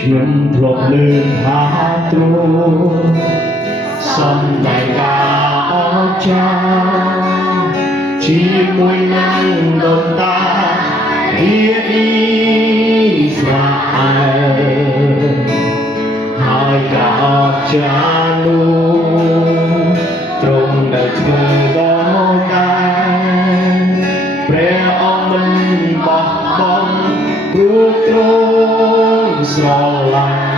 ខ្ញុំធ្លាប់លើកថាទ្រង់សំដែងការអស្ចារ្យជាមួយនឹងដូនតារាអ៊ីស្រាអែលហើយការអស្ចារ្យនោះទ្រង់នៅធ្វើដល់ដែរព្រះអង្គមិនបោះបង់ព្រោះទ្រង់ស្រឡាញ់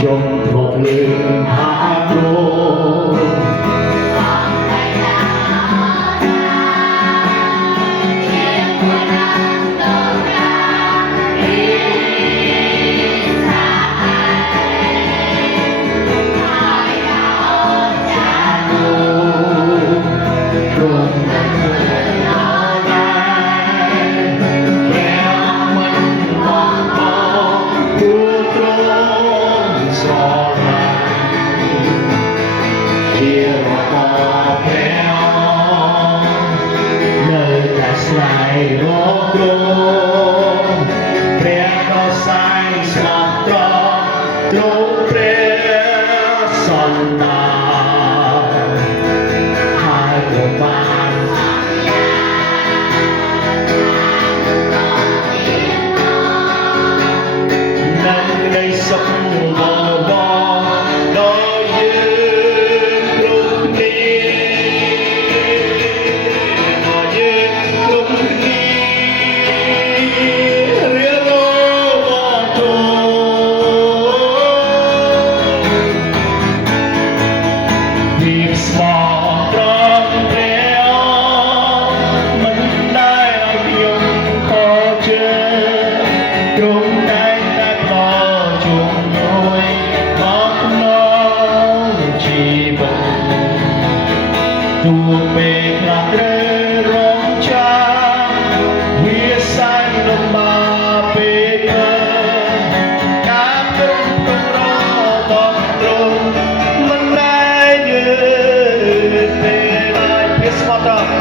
ខ្ញុំធ្លាប់លើកថាទ្រង់ស្វែងរកទ្រង់ព្រះដ៏សែងស្មោះត្រង់ទ្រង់ព្រះសន្តានហើយក៏បាននឹងនៃសុខទូពេលខ្លះត្រូវរងចាំវាសាយលំបាពេលធ្វើការគិតគំររបស់ទ្រង់មិនដែលយឺតពេលឡើយភាពស្មោះត្រង់